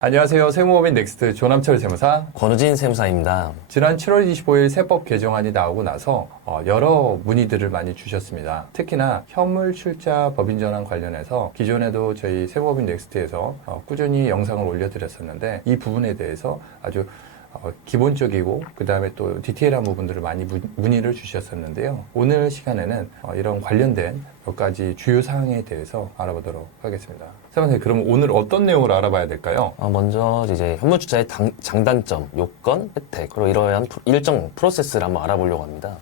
안녕하세요. 세무법인 넥스트 조남철 세무사 권우진 세무사입니다. 지난 7월 25일 세법 개정안이 나오고 나서 여러 문의들을 많이 주셨습니다. 특히나 현물 출자 법인 전환 관련해서 기존에도 저희 세무법인 넥스트에서 꾸준히 영상을 올려드렸었는데 이 부분에 대해서 아주 기본적이고 그 다음에 또 디테일한 부분들을 많이 문의를 주셨었는데요. 오늘 시간에는 이런 관련된 몇 가지 주요 사항에 대해서 알아보도록 하겠습니다. 선생님, 그럼 오늘 어떤 내용을 알아봐야 될까요? 먼저 이제 현물투자의 장단점, 요건, 혜택, 그리고 이러한 일정 프로세스를 한번 알아보려고 합니다.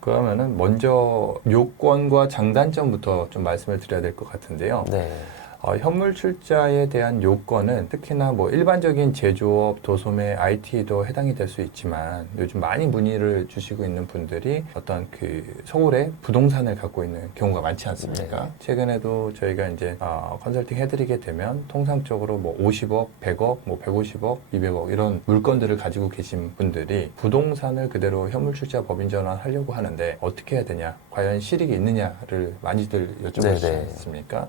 그러면은 먼저 요건과 장단점부터 좀 말씀을 드려야 될 것 같은데요. 네. 현물 출자에 대한 요건은 특히나 뭐 일반적인 제조업, 도소매, IT도 해당이 될 수 있지만 요즘 많이 문의를 주시고 있는 분들이 어떤 그 서울에 부동산을 갖고 있는 경우가 많지 않습니까? 네. 최근에도 저희가 이제 컨설팅 해드리게 되면 통상적으로 뭐 50억, 100억, 뭐 150억, 200억 이런 물건들을 가지고 계신 분들이 부동산을 그대로 현물 출자 법인 전환하려고 하는데 어떻게 해야 되냐, 과연 실익이 있느냐를 많이들 여쭤보시지 않습니까?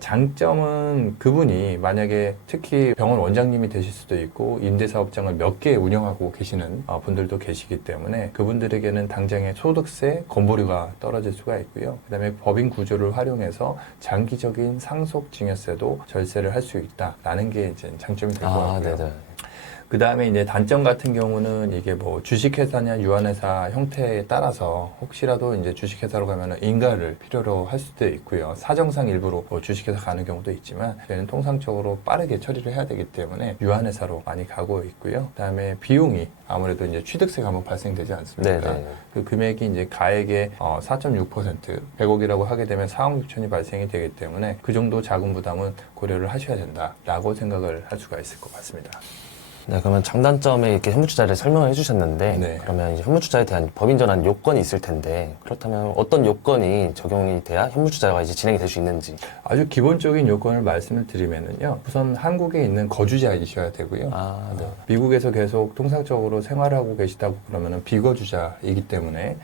장점은 그분이 만약에 특히 병원 원장님이 되실 수도 있고 임대사업장을 몇 개 운영하고 계시는 분들도 계시기 때문에 그분들에게는 당장의 소득세, 건보료가 떨어질 수가 있고요. 그 다음에 법인 구조를 활용해서 장기적인 상속증여세도 절세를 할 수 있다라는 게 이제 장점이 될 것 같고요. 네네. 그 다음에 이제 단점 같은 경우는 이게 뭐 주식회사냐 유한회사 형태에 따라서 혹시라도 이제 주식회사로 가면은 인가를 필요로 할 수도 있고요. 사정상 일부러 뭐 주식회사 가는 경우도 있지만 저희는 통상적으로 빠르게 처리를 해야 되기 때문에 유한회사로 많이 가고 있고요. 그 다음에 비용이 아무래도 이제 취득세가 한번 발생되지 않습니까? 네네. 그 금액이 이제 가액의 4.6%, 100억이라고 하게 되면 4억 6천이 발생이 되기 때문에 그 정도 자금 부담은 고려를 하셔야 된다라고 생각을 할 수가 있을 것 같습니다. 네, 그러면 장단점에 이렇게 현물투자를 설명을 해주셨는데, 네. 그러면 이제 현물투자에 대한 법인 전환 요건이 있을 텐데, 그렇다면 어떤 요건이 적용이 돼야 현물투자가 이제 진행이 될 수 있는지. 아주 기본적인 요건을 말씀을 드리면은요. 우선 한국에 있는 거주자이셔야 되고요. 네. 미국에서 계속 통상적으로 생활하고 계시다고 그러면은 비거주자이기 때문에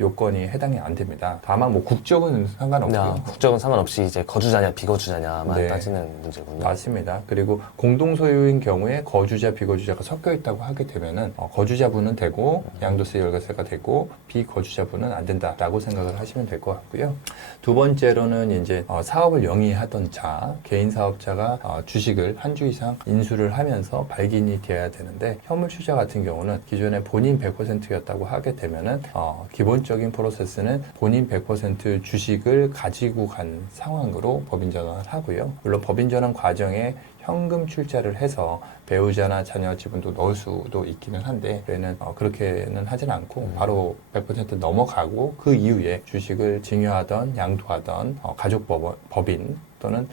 요건이 해당이 안 됩니다. 다만 뭐 국적은 상관없고요. 국적은 상관없이 이제 거주자냐 비거주자냐만 네. 따지는 문제군요. 맞습니다. 그리고 공동 소유인 경우에 거주자, 비거주자가 섞여 있다고 하게 되면은 거주자분은 되고 양도세 열과세가 되고 비거주자분은 안 된다라고 생각을 하시면 될 것 같고요. 두 번째로는 이제 사업을 영위하던 자, 개인 사업자가 주식을 한 주 이상 인수를 하면서 발기인이 되어야 되는데 현물 투자 같은 경우는 기존에 본인 100%였다고 하게 되면은 기본적인 프로세스는 본인 100% 주식을 가지고 간 상황으로 법인 전환을 하고요. 물론 법인 전환 과정에 현금 출자를 해서 배우자나 자녀 지분도 넣을 수도 있기는 한데 저희는 그렇게는 하진 않고 바로 100% 넘어가고 그 이후에 주식을 증여하던 양도하던 가족 법인 또는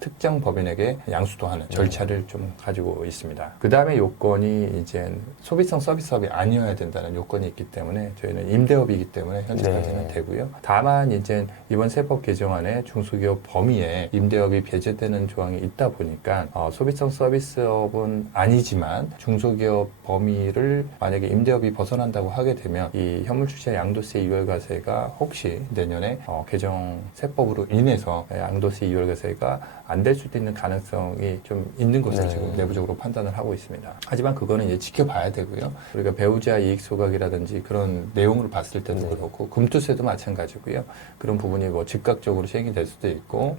특정 법인에게 양수도 하는 절차를 좀 가지고 있습니다. 그 다음에 요건이 이제 소비성 서비스업이 아니어야 된다는 요건이 있기 때문에 저희는 임대업이기 때문에 현재까지는 되고요. 다만 이제 이번 세법 개정안에 중소기업 범위에 임대업이 배제되는 조항이 있다 보니까 소비성 서비스업은 아니지만 중소기업 범위를 만약에 임대업이 벗어난다고 하게 되면 이 현물투자 양도세 이월과세가 혹시 내년에 개정 세법으로 인해서 양도세 이월과세가 안 될 수도 있는 가능성이 좀 있는 것으로 지금 내부적으로 판단을 하고 있습니다. 하지만 그거는 이제 지켜봐야 되고요. 우리가 배우자 이익 소각이라든지 그런 내용을 봤을 때도 그렇고 금투세도 마찬가지고요. 그런 부분이 뭐 즉각적으로 시행이 될 수도 있고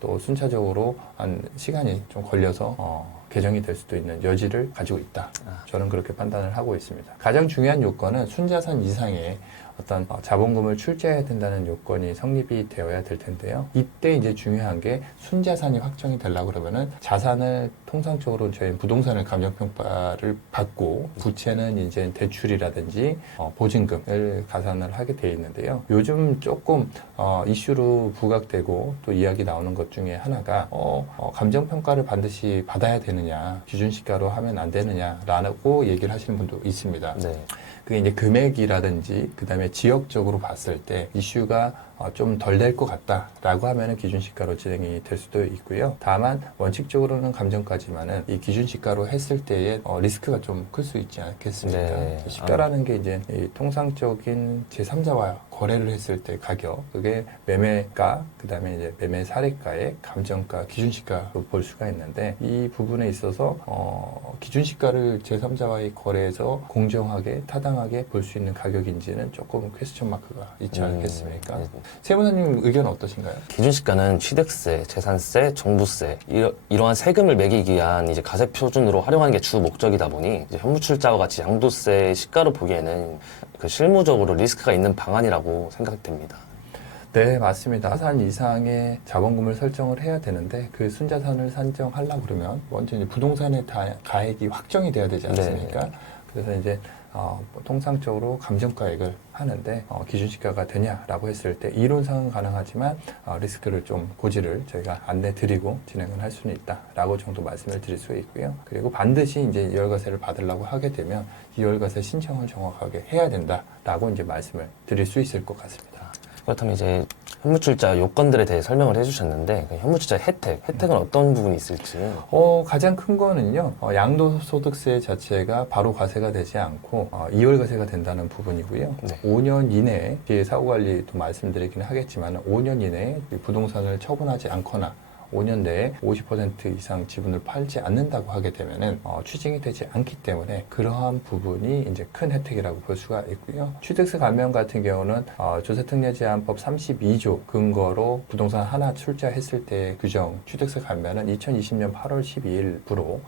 또 순차적으로 한 시간이 좀 걸려서 개정이 될 수도 있는 여지를 가지고 있다. 저는 그렇게 판단을 하고 있습니다. 가장 중요한 요건은 순자산 이상의 어떤 자본금을 출자해야 된다는 요건이 성립이 되어야 될 텐데요. 이때 이제 중요한 게 순자산이 확정이 되려고 그러면은 자산을 통상적으로 저희 부동산을 감정평가를 받고 부채는 이제 대출이라든지 보증금을 가산을 하게 돼 있는데요. 요즘 조금 이슈로 부각되고 또 이야기 나오는 것 중에 하나가 감정평가를 반드시 받아야 되느냐, 기준시가로 하면 안 되느냐라고 얘기를 하시는 분도 있습니다. 네. 그게 이제 금액이라든지 그 다음에 지역적으로 봤을 때 이슈가 좀 덜 될 것 같다라고 하면은 기준시가로 진행이 될 수도 있고요. 다만 원칙적으로는 감정까지만은 이 기준시가로 했을 때의 리스크가 좀 클 수 있지 않겠습니까? 네. 시가라는 게 이제 이 통상적인 제3자와 거래를 했을 때 가격, 그게 매매가, 그 다음에 이제 매매 사례가의 감정가, 기준시가로 볼 수가 있는데 이 부분에 있어서 기준시가를 제3자와의 거래에서 공정하게, 타당하게 볼 수 있는 가격인지는 조금 퀘스천 마크가 있지 않겠습니까? 세무사님 의견 어떠신가요? 기준시가는 취득세, 재산세, 종부세 이러한 세금을 매기기 위한 이제 가세 표준으로 활용하는 게 주 목적이다 보니 이제 현무출자와 같이 양도세 시가로 보기에는 그 실무적으로 리스크가 있는 방안이라고 생각됩니다. 네, 맞습니다. 자산 이상의 자본금을 설정을 해야 되는데 그 순자산을 산정하려고 그러면 먼저 이제 부동산의 가액이 확정이 돼야 되지 않습니까? 네. 그래서 이제 통상적으로 감정가액을 하는데 기준시가가 되냐라고 했을 때 이론상은 가능하지만 리스크를 좀 고지를 저희가 안내 드리고 진행을 할 수는 있다라고 정도 말씀을 드릴 수 있고요. 그리고 반드시 이제 이월과세를 받으려고 하게 되면 이월과세 신청을 정확하게 해야 된다라고 이제 말씀을 드릴 수 있을 것 같습니다. 그렇다면 이제 현무출자 요건들에 대해 설명을 해주셨는데 그 현무출자 혜택은 어떤 부분이 있을지? 가장 큰 거는요, 양도소득세 자체가 바로 과세가 되지 않고, 2월 과세가 된다는 부분이고요. 네. 5년 이내에, 뒤에 사고관리도 말씀드리긴 하겠지만, 5년 이내에 부동산을 처분하지 않거나, 5년 내에 50% 이상 지분을 팔지 않는다고 하게 되면은 추징이 되지 않기 때문에 그러한 부분이 이제 큰 혜택이라고 볼 수가 있고요. 취득세 감면 같은 경우는 조세특례제한법 32조 근거로 부동산 하나 출자했을 때 규정 취득세 감면은 2020년 8월 12일부로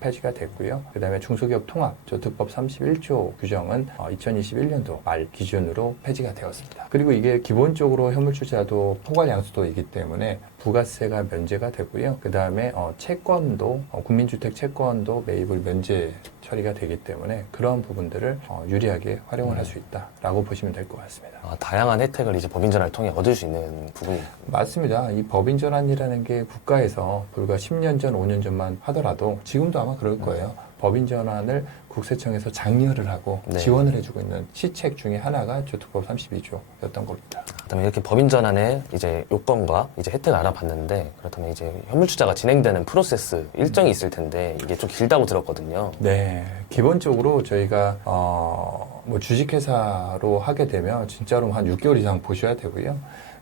폐지가 됐고요. 그 다음에 중소기업 통합저득법 31조 규정은 2021년도 말 기준으로 폐지가 되었습니다. 그리고 이게 기본적으로 현물출자도 포괄양수도이기 때문에 부가세가 면제가 되고요. 그 다음에 채권도 국민주택 채권도 매입을 면제 처리가 되기 때문에 그런 부분들을 유리하게 활용을 할 수 있다라고 보시면 될 것 같습니다. 다양한 혜택을 이제 법인 전환을 통해 얻을 수 있는 부분이 맞습니다. 이 법인 전환이라는 게 국가에서 불과 10년 전, 5년 전만 하더라도 지금도 아마 그럴 거예요. 법인 전환을 국세청에서 장려를 하고 네. 지원을 해주고 있는 시책 중에 하나가 조특법 32조였던 겁니다. 그다음에 이렇게 법인 전환의 이제 요건과 이제 혜택을 알아봤는데 그렇다면 이제 현물투자가 진행되는 프로세스 일정이 있을 텐데 이게 좀 길다고 들었거든요. 네, 기본적으로 저희가 뭐 주식회사로 하게 되면 진짜로 한 6개월 이상 보셔야 되고요.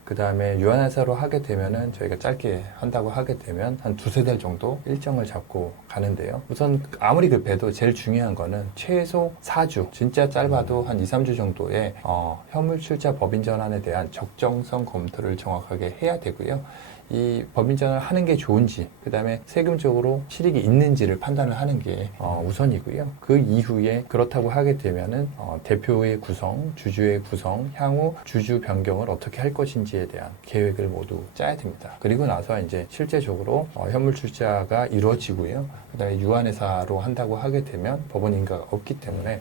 그 다음에 유한회사로 하게 되면은 저희가 짧게 한다고 하게 되면 한 두세 달 정도 일정을 잡고 가는데요. 우선 아무리 급해도 제일 중요한 거는 최소 4주, 진짜 짧아도 한 2, 3주 정도의 현물출자 법인 전환에 대한 적정성 검토를 정확하게 해야 되고요. 이 법인 전환을 하는 게 좋은지, 그 다음에 세금적으로 실익이 있는지를 판단을 하는 게 우선이고요. 그 이후에 그렇다고 하게 되면은 대표의 구성, 주주의 구성, 향후 주주 변경을 어떻게 할 것인지에 대한 계획을 모두 짜야 됩니다. 그리고 나서 이제 실제적으로 현물 출자가 이루어지고요. 그 다음에 유한회사로 한다고 하게 되면 법원 인가가 없기 때문에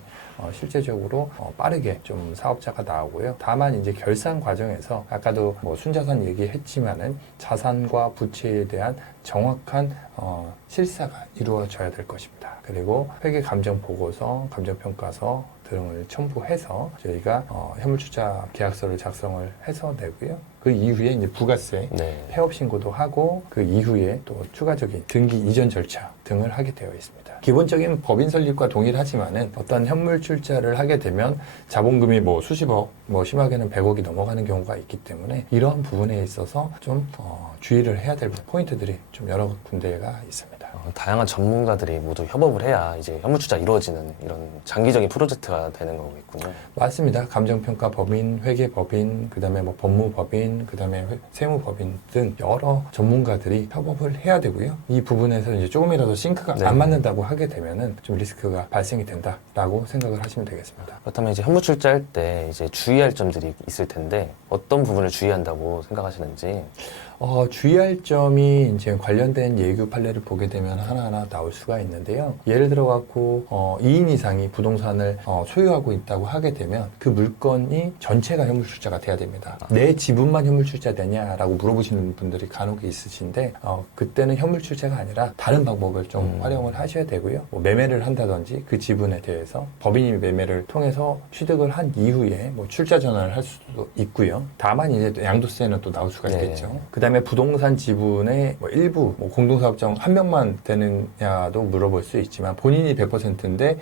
실제적으로 빠르게 좀 사업자가 나오고요. 다만 이제 결산 과정에서 아까도 뭐 순자산 얘기했지만은 자산과 부채에 대한 정확한 실사가 이루어져야 될 것입니다. 그리고 회계 감정 보고서, 감정 평가서 등을 첨부해서 저희가 현물투자 계약서를 작성을 해서 내고요. 그 이후에 이제 부가세 네. 폐업 신고도 하고 그 이후에 또 추가적인 등기 이전 절차 등을 하게 되어 있습니다. 기본적인 법인 설립과 동일하지만은 어떤 현물 출자를 하게 되면 자본금이 뭐 수십억, 뭐 심하게는 100억이 넘어가는 경우가 있기 때문에 이러한 부분에 있어서 좀 주의를 해야 될 포인트들이 좀 여러 군데가 있습니다. 다양한 전문가들이 모두 협업을 해야 이제 현물투자 이루어지는 이런 장기적인 프로젝트가 되는 거겠군요. 맞습니다. 감정평가 법인, 회계법인, 그 다음에 뭐 법무법인, 그 다음에 세무법인 등 여러 전문가들이 협업을 해야 되고요. 이 부분에서 이제 조금이라도 싱크가 네. 안 맞는다고 하게 되면은 좀 리스크가 발생이 된다라고 생각을 하시면 되겠습니다. 그렇다면 이제 현물출자할 때 이제 주의할 점들이 있을 텐데 어떤 부분을 주의한다고 생각하시는지. 주의할 점이 이제 관련된 예규 판례를 보게 되면 하나하나 나올 수가 있는데요. 예를 들어 갖고 2인 이상이 부동산을 소유하고 있다고 하게 되면 그 물건이 전체가 현물출자가 돼야 됩니다. 내 지분만 현물출자 되냐라고 물어보시는 분들이 간혹 있으신데 그때는 현물출자가 아니라 다른 방법을 좀 활용을 하셔야 되고요. 뭐 매매를 한다든지 그 지분에 대해서 법인이 매매를 통해서 취득을 한 이후에 뭐 출자 전환을 할 수도 있고요. 다만 이제 양도세는 또 나올 수가 있겠죠. 네. 그다음에 부동산 지분의 뭐 일부, 뭐 공동사업장 한 명만 100%만 되느냐도 물어볼 수 있지만 본인이 100%인데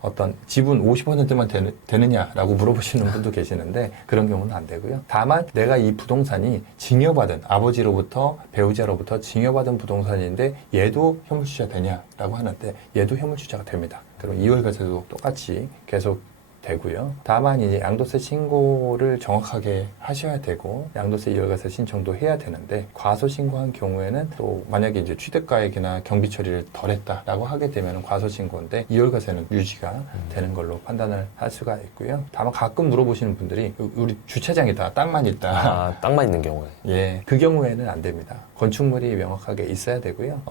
어떤 지분 50%만 되느냐라고 물어보시는 분도 계시는데 그런 경우는 안 되고요. 다만 내가 이 부동산이 증여받은 아버지로부터 배우자로부터 증여받은 부동산인데 얘도 현물주자 되냐라고 하는데 얘도 현물주자가 됩니다. 그럼 이월과세도 똑같이 계속 되고요. 다만 이제 양도세 신고를 정확하게 하셔야 되고 양도세 이월과세 신청도 해야 되는데 과소 신고한 경우에는 또 만약에 이제 취득가액이나 경비 처리를 덜 했다라고 하게 되면 과소 신고인데 이월과세는 유지가 되는 걸로 판단을 할 수가 있고요. 다만 가끔 물어보시는 분들이 우리 주차장이다 땅만 있다. 아, 땅만 있는 경우에. 예, 그 경우에는 안 됩니다. 건축물이 명확하게 있어야 되고요.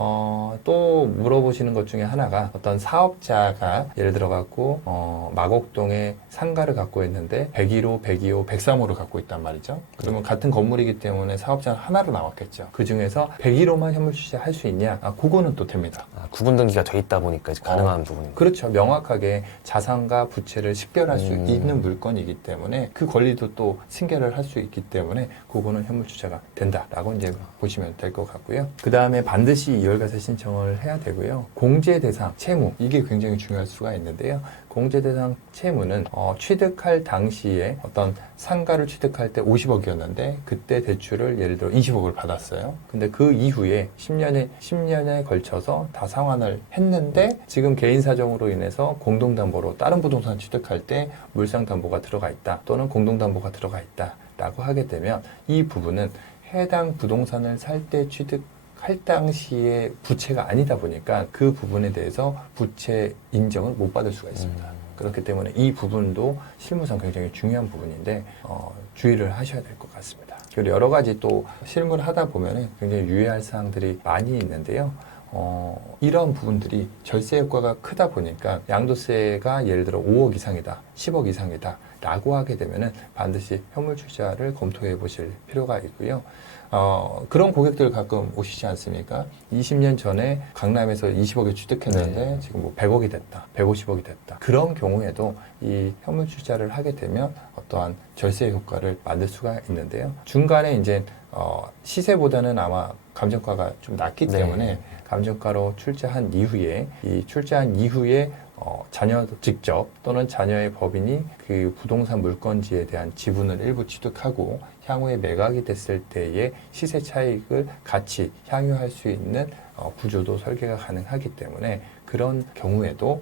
또 물어보시는 것 중에 하나가 어떤 사업자가 예를 들어 갖고 마곡동에 상가를 갖고 있는데 101호, 102호, 103호를 갖고 있단 말이죠. 그러면 같은 건물이기 때문에 사업자는 하나로 나왔겠죠. 그 중에서 101호만 현물주차 할 수 있냐? 그거는 또 됩니다. 아, 구분 등기가 돼 있다 보니까 이제 가능한 부분입니다. 그렇죠. 명확하게 자산과 부채를 식별할 수 있는 물건이기 때문에 그 권리도 또 승계를 할 수 있기 때문에 그거는 현물주차가 된다라고 이제 보시면 될 것 같고요. 그 다음에 반드시 이월과세 신청을 해야 되고요. 공제 대상 채무 이게 굉장히 중요할 수가 있는데요. 공제 대상 채무는 취득할 당시에 어떤 상가를 취득할 때 50억이었는데 그때 대출을 예를 들어 20억을 받았어요. 근데 그 이후에 10년에 걸쳐서 다 상환을 했는데 지금 개인 사정으로 인해서 공동담보로 다른 부동산 취득할 때 물상담보가 들어가 있다 또는 공동담보가 들어가 있다 라고 하게 되면 이 부분은 해당 부동산을 살 때 취득할 당시에 부채가 아니다 보니까 그 부분에 대해서 부채 인정을 못 받을 수가 있습니다. 그렇기 때문에 이 부분도 실무상 굉장히 중요한 부분인데 주의를 하셔야 될 것 같습니다. 그리고 여러 가지 또 실무를 하다 보면 굉장히 유의할 사항들이 많이 있는데요. 이런 부분들이 절세 효과가 크다 보니까 양도세가 예를 들어 5억 이상이다, 10억 이상이다 라고 하게 되면은 반드시 현물주차를 검토해 보실 필요가 있고요. 그런 고객들 가끔 오시지 않습니까? 20년 전에 강남에서 20억에 취득했는데 지금 뭐 100억이 됐다, 150억이 됐다. 그런 경우에도 이 현물주차를 하게 되면 어떠한 절세 효과를 만들 수가 있는데요. 중간에 이제 시세보다는 아마 감정가가 좀 낮기 때문에 감정가로 출자한 이후에 이 출자한 이후에 자녀 직접 또는 자녀의 법인이 그 부동산 물건지에 대한 지분을 일부 취득하고 향후에 매각이 됐을 때의 시세 차익을 같이 향유할 수 있는 구조도 설계가 가능하기 때문에 그런 경우에도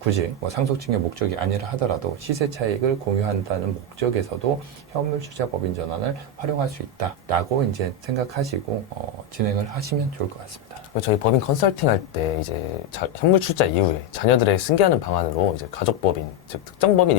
굳이 뭐 상속증의 목적이 아니라 하더라도 시세 차익을 공유한다는 목적에서도 현물주차 법인 전환을 활용할 수 있다라고 이제 생각하시고 진행을 하시면 좋을 것 같습니다. 저희 법인 컨설팅 할 때 이제 현물 출자 이후에 자녀들의 승계하는 방안으로 이제 가족법인, 즉 특정 법인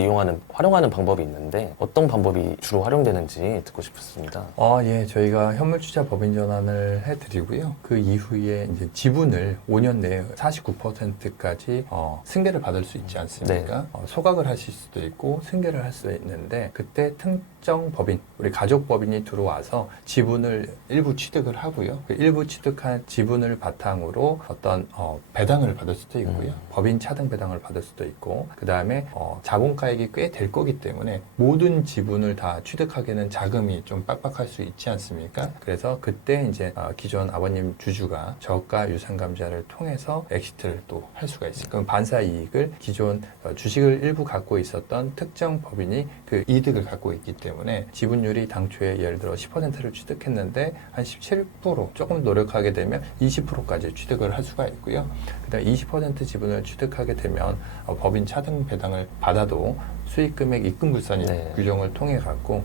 활용하는 방법이 있는데 어떤 방법이 주로 활용되는지 듣고 싶습니다. 예, 저희가 현물주차 법인 전환을 해드리고요. 그 이후에 이제 지분을 5년 내에 49%까지 승계를 받을 수 있지 않습니까? 소각을 하실 수도 있고 승계를 할 수 있는데 그때 특정 법인, 우리 가족법인이 들어와서 지분을 일부 취득을 하고요. 그 일부 취득한 지분을 바탕으로 어떤 배당을 받을 수도 있고요. 법인 차등 배당을 받을 수도 있고 그 다음에 자본가액이 꽤 될 거기 때문에 모든 지분을 다 취득하기에는 자금이 좀 빡빡할 수 있지 않습니까? 그래서 그때 이제 기존 아버님 주주가 저가 유상감자를 통해서 엑시트를 또 할 수가 있어요. 그럼 반사 이익을 기존 주식을 일부 갖고 있었던 특정 법인이 그 이득을 갖고 있기 때문에 지분율이 당초에 예를 들어 10%를 취득했는데 한 17% 조금 노력하게 되면 20%까지 취득을 할 수가 있고요. 그다음 20% 지분을 취득하게 되면 법인 차등 배당을 받아도 수익금액 입금불산이 규정을 통해 갖고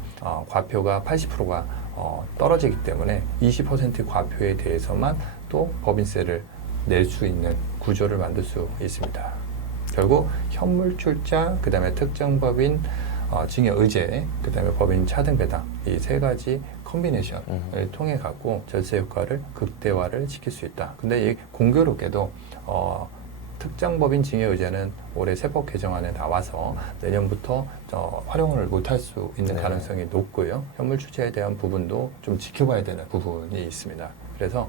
과표가 80%가 떨어지기 때문에 20% 과표에 대해서만 또 법인세를 낼 수 있는 구조를 만들 수 있습니다. 결국 현물 출자, 그 다음에 특정 법인 증여 의제, 그 다음에 법인 차등 배당 이 세 가지 컨비네이션을 통해 갖고 절세 효과를 극대화를 시킬 수 있다. 근데 이 공교롭게도 특정 법인 증여 의제는 올해 세법 개정안에 나와서 내년부터 활용을 못할 수 있는 가능성이 높고요. 현물 출자에 대한 부분도 좀 지켜봐야 되는 부분이 있습니다. 그래서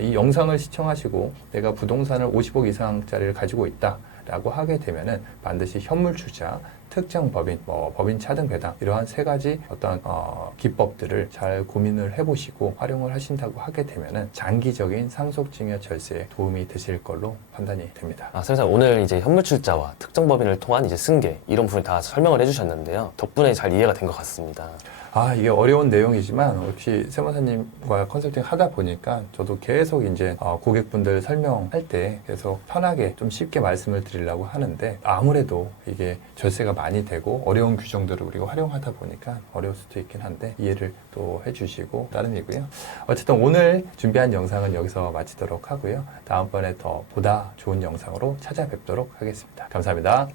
이 영상을 시청하시고 내가 부동산을 50억 이상짜리를 가지고 있다 라고 하게 되면은 반드시 현물 출자 특정 법인, 법인 차등 배당 이러한 세 가지 어떤 기법들을 잘 고민을 해보시고 활용을 하신다고 하게 되면은 장기적인 상속증여 절세에 도움이 되실 걸로 판단이 됩니다. 선생님 오늘 이제 현물출자와 특정 법인을 통한 이제 승계 이런 부분 다 설명을 해주셨는데요. 덕분에 잘 이해가 된 것 같습니다. 이게 어려운 내용이지만 역시 세무사님과 컨설팅 하다 보니까 저도 계속 이제 고객분들 설명할 때 계속 편하게 좀 쉽게 말씀을 드리려고 하는데 아무래도 이게 절세가 많이 되고 어려운 규정들을 우리가 활용하다 보니까 어려울 수도 있긴 한데 이해를 또 해주시고 따름이고요. 어쨌든 오늘 준비한 영상은 여기서 마치도록 하고요. 다음번에 더 보다 좋은 영상으로 찾아뵙도록 하겠습니다. 감사합니다.